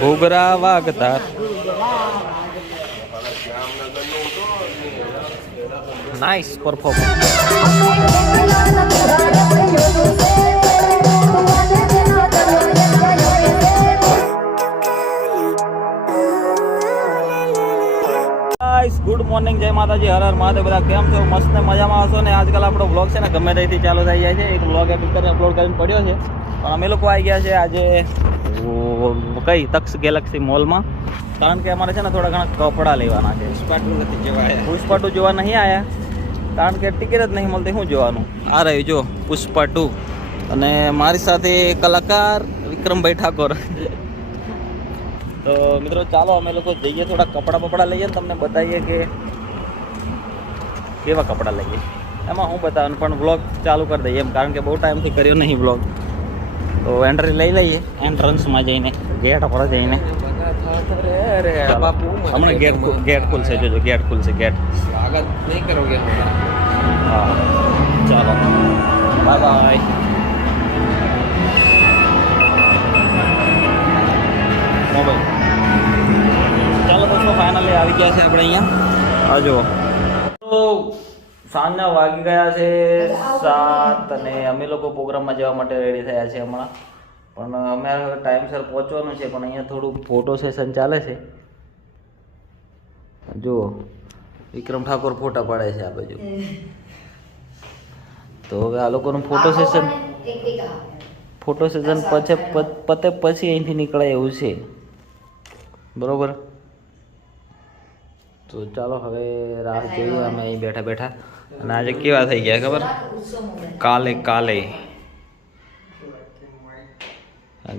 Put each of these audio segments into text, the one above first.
ઘૂઘરા વાગતા nice performance. Good morning, જય માતાજી, હર હર મહાદેવ. બધા કેમ છો? મસ્ત ને મજામાં હશો ને. આજકાલ આપણો બ્લોગ છે ને ગમે ત્યાંથી ચાલુ થઈ જાય છે. એક બ્લોગ અપલોડ કરીને પડ્યો છે, પણ અમે લોકો આવી ગયા છે આજે કઈ તક્ષ ગેલેક્સી મોલમાં, કારણ કે અમારે છે ને થોડા ઘણા કપડાં લેવાના છે. પુષ્પા 2 જોવા નહીં આવ્યા, કારણ કે ટિકિટ જ નહીં મળતી. શું જોવાનું? આ રહ્યું જો પુષ્પા 2, અને મારી સાથે કલાકાર વિક્રમભાઈ ઠાકોર. તો મિત્રો ચાલો અમે લોકો જઈએ, થોડા કપડાં લઈએ, તમને બતાવીએ કે કેવા કપડાં લઈએ. એમાં હું બતાવવાનું, પણ વ્લોગ ચાલુ કરી દઈએ એમ, કારણ કે બહુ ટાઈમથી કર્યો નહીં વ્લોગ. તો એન્ટ્રી લઈ લઈએ એન્ટ્રન્સમાં જઈને, ગેટ પર જઈને. હમણાં ગેટ ખુલશે, જોજો ગેટ ખુલશે. ગેટ સ્વાગત નહીં કરોગે? હા ચાલો, બાય બાય. મોબાઈલ ચાલો દોસ્તો, ફાઇનલી આવી ગયા છે આપણે અહીંયા. આ જુઓ, તો સાંજના વાગી ગયા છે 7, અને અમે લોકો પ્રોગ્રામમાં જવા માટે રેડી થયા છે હમણાં. પણ અમે હવે ટાઈમસર પહોંચવાનું છે, પણ અહીંયા થોડું ફોટો સેશન ચાલે છે. જુઓ વિક્રમ ઠાકોર ફોટા પાડે છે આ બાજુ. તો હવે આ લોકોનું ફોટો સેશન પતે પછી અહીંથી નીકળે એવું છે, બરોબર? તો ચાલો હવે રાહ જોઈએ અમે અહીં બેઠા બેઠા. અને આજે કેવા થઈ ગયા ખબર? કાલે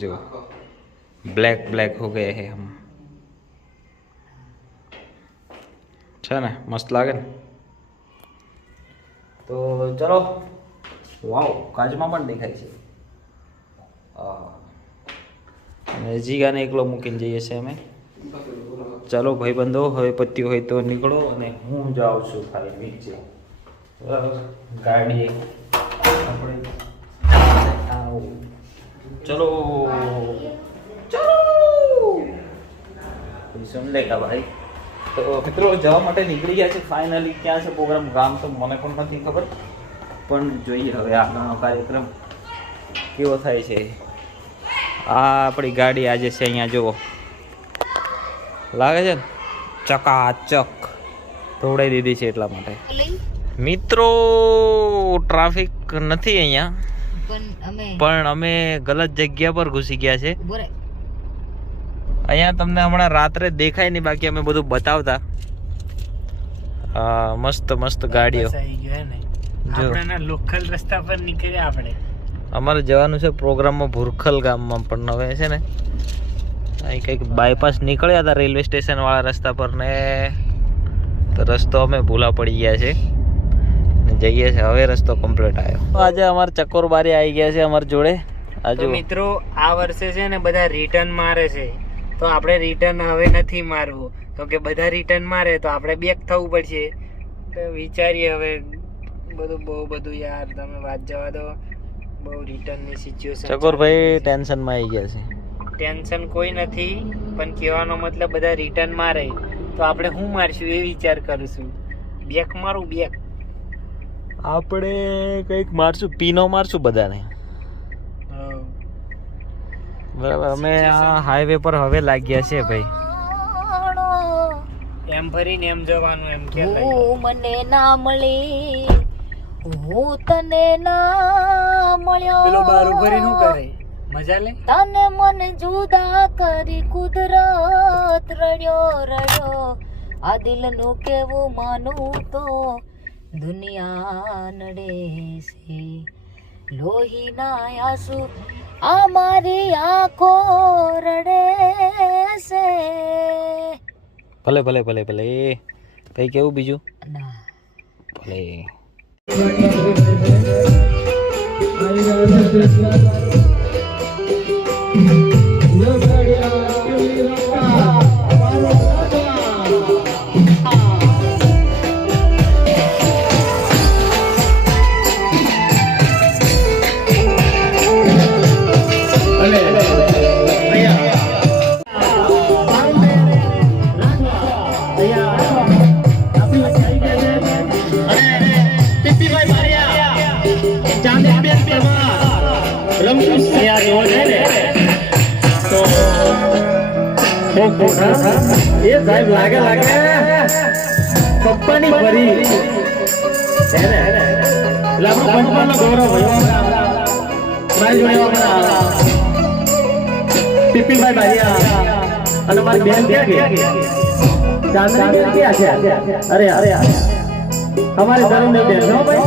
જો બ્લેક હો ગયે હે હમ, છે ને? મસ્ત લાગે ને? તો ચલો. વાવ, કાચમાં પણ દેખાય છે. અને જીગાને એકલો મૂકીને જઈએ છીએ અમે. ચાલો ભાઈબંધો, હવે પત્યું હોય તો નીકળો, અને હું જાઉં છું ખાલી નીચે. બરાબર, ગાડી આપણે ચલો સમજેગા ભાઈ. તો મિત્રો જવા માટે નીકળી ગયા છે ફાઇનલી. ક્યાં છે પ્રોગ્રામ? ગામ તો મને પણ નથી ખબર, પણ જોઈએ હવે આગળનો કાર્યક્રમ કેવો થાય છે. આ આપણી ગાડી આજે છે અહીંયા, જુઓ લાગે છે ને, ચકાચક દોડાઈ દીધી છે. એટલા માટે મિત્રો ટ્રાફિક નથી અહીંયા, પણ અમે ગલત જગ્યા પર ઘૂસી ગયા છે. અહીંયા તમને હમણાં રાત્રે દેખાય નહીં, બાકી અમે બધું બતાવતા. મસ્ત ગાડીઓ. લોકલ રસ્તા પર નીકળ્યા આપણે. અમારે જવાનું છે પ્રોગ્રામમાં ભુરખલ ગામમાં, પણ હવે છે ને અહીં કંઈક બાયપાસ નીકળ્યા હતા રેલવે સ્ટેશન વાળા રસ્તા પર, ને તો રસ્તો અમે ભૂલા પડી ગયા છે ને જઈએ છે હવે. રસ્તો કમ્પ્લીટ આવ્યો. આજે અમારે ચકોરબારી આવી ગયા છે અમારી જોડે. તો મિત્રો આ વર્ષે છે ને બધા રિટર્ન મારે છે, તો આપણે રિટર્ન હવે નથી મારવું. તો કે બધા રિટર્ન મારે તો આપણે બેક થવું પડશે. તો વિચારીએ હવે. બહુ બધું યાર, તમે વાત જવા દો. બહુ રિટર્નની સિચ્યુએશન. ચકોરભાઈ ટેન્શનમાં આવી ગયા છે. ટેન્શન કોઈ નથી, પણ કહેવાનો મતલબ બધા રિટર્ન મારે તો આપણે શું મારશું એ વિચાર કરીશું. બેક મારું, બેક આપણે કંઈક મારશું, પીનો મારશું બધાને. બરાબર, અમે આ હાઈવે પર હવે લાગ્યા છે ભાઈ. એમ ફરીને એમ જવાનું, એમ કે મને ના મળી, હું તને ના મળ્યો. પેલો બાર ઉભરી નું કરે, મજા લે. તને મને જુદા કરી કુદરત રડ્યો. આ દિલનું કેવું માનું તો દુનિયા નડે છે. લોહીના આંસુ આ મારી આંખો રડે છે. ભલે કઈ કેવું બીજું? ના ભલે. એ સાહેબ લાગે પપ્પાની ફરી એટલે આપણો પંચમાનો ગૌરવ પિપિનભાઈ ભાઈયા અને મારી બેન ક્યાં ગઈ ચાંદની બેન ક્યાં છે અરે અમારી ધર્મની બેન હો ભાઈ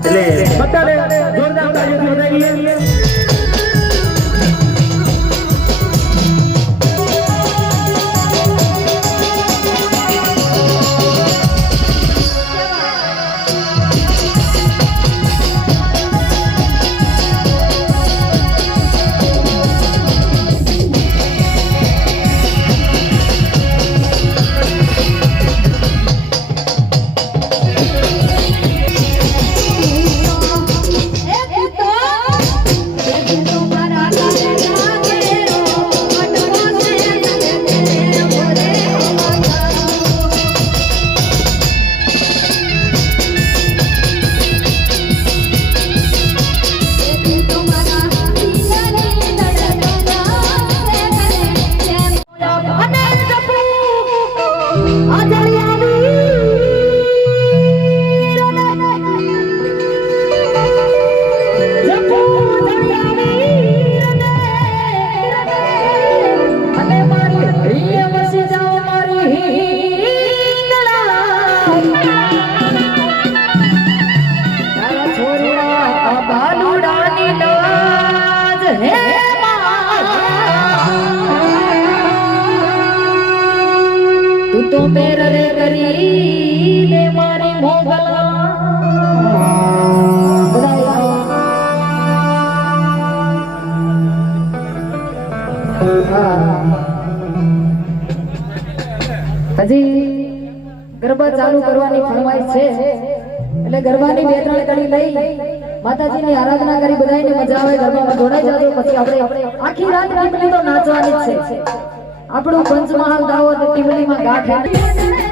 એટલે બતાલે જોરદાર તાળીઓ વધારીએ તું તો મેર રે કરી ને મારી મોગલા હજી ગરબા ચાલુ કરવાની ફરમાઈશ છે એટલે ગરબાની બે ત્રણ કડી લઈ માતાજીની આરાધના કરી બધાને મજા આવે ગરબામાં જોડાઈ જાજો પછી આપણે આખી રાત ટીમલી તો નાચવાની જ છે આપણું પંચમહાલ દાવત ટીમલીમાં ગાંઠ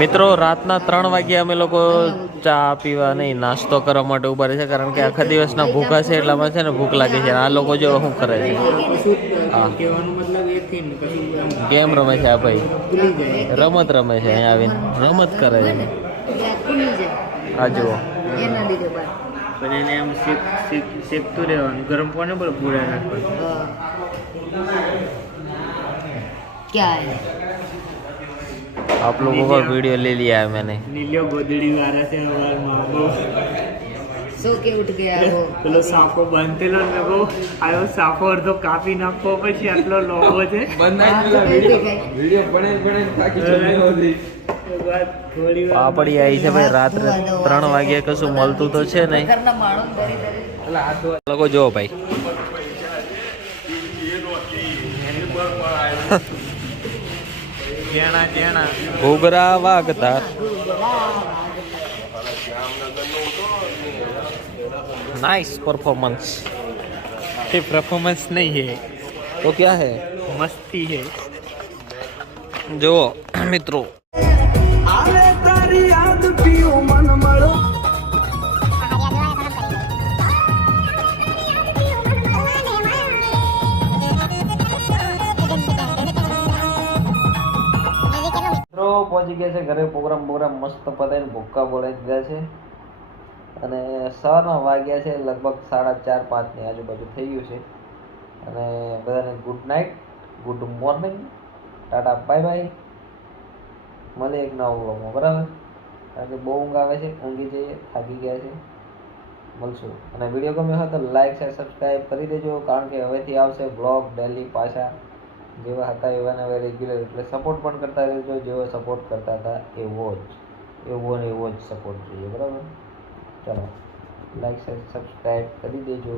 મિત્રો રાતના 3 વાગ્યે અમે લોકો ચા પીવા નહીં નાસ્તો કરવા માટે ઉભા રહે છે, કારણ કે આખા દિવસના ભૂખા છે એટલામાં છે ને ભૂખ લાગે છે. આ લોકો જો શું કરે છે, કહેવાનો મતલબ એ થી ને કશું ગેમ રમે છે આ ભાઈ, ભૂલી જાય. રમત રમે છે, અહીંયા આવીને રમત કરે છે. આ જુઓ એના લીધે બાર પણ એને આમ શેકતું રહેવાનું, ગરમ પાણી પર પૂરા નાખવાનું. क्या है आप लोगों का वीडियो ले लिया है मैंने. નીલ્યો ગોદડી વાળા છે સવારમાં બહુ सो के उठ गया वो પેલો સાફો બાંધેલો ને બહુ આવ્યો સાફો અડધો કાપી નાખવો પછી આટલો લોબો છે. પાપડી આવી છે ભાઈ, રાત્રે 3 વાગ્યે કશું મળતું તો છે નહીં. ઘરના માણસ ધરી ધરી લોકો જો ભાઈ જેણા જેણા ઘૂઘરા વાગતા. Nice performance. ये परफॉर्मेंस नहीं है, तो क्या है मस्ती है. जो મિત્રો પહોંચી ગયા છે ઘરે. પ્રોગ્રામ મસ્ત પતાવીને ભૂક્કા બોલાવી દીધા છે અને 6 વાગ્યા છે, લગભગ 4:30-5 ની આજુબાજુ થઈ ગયું છે. અને બધાને good night, good morning, Tata bye bye. મળે એક નવો વ્લોગમાં, બરાબર? કારણ કે બહુ ઊંઘ આવે છે, ઊંઘી જઈએ, થાકી ગયા છે. મળશું. અને વિડીયો ગમ્યો હોય તો લાઈક શેર સબસ્ક્રાઈબ કરી દેજો, કારણ કે હવેથી આવશે વ્લોગ ડેલી પાછા જેવા હતા એવા ને હવે રેગ્યુલર. એટલે સપોર્ટ પણ કરતા રહેજો, જેવો સપોર્ટ કરતા હતા એવો જ સપોર્ટ જોઈએ, બરાબર? ચલો લાઈક શેર સબસ્ક્રાઈબ કરી દેજો.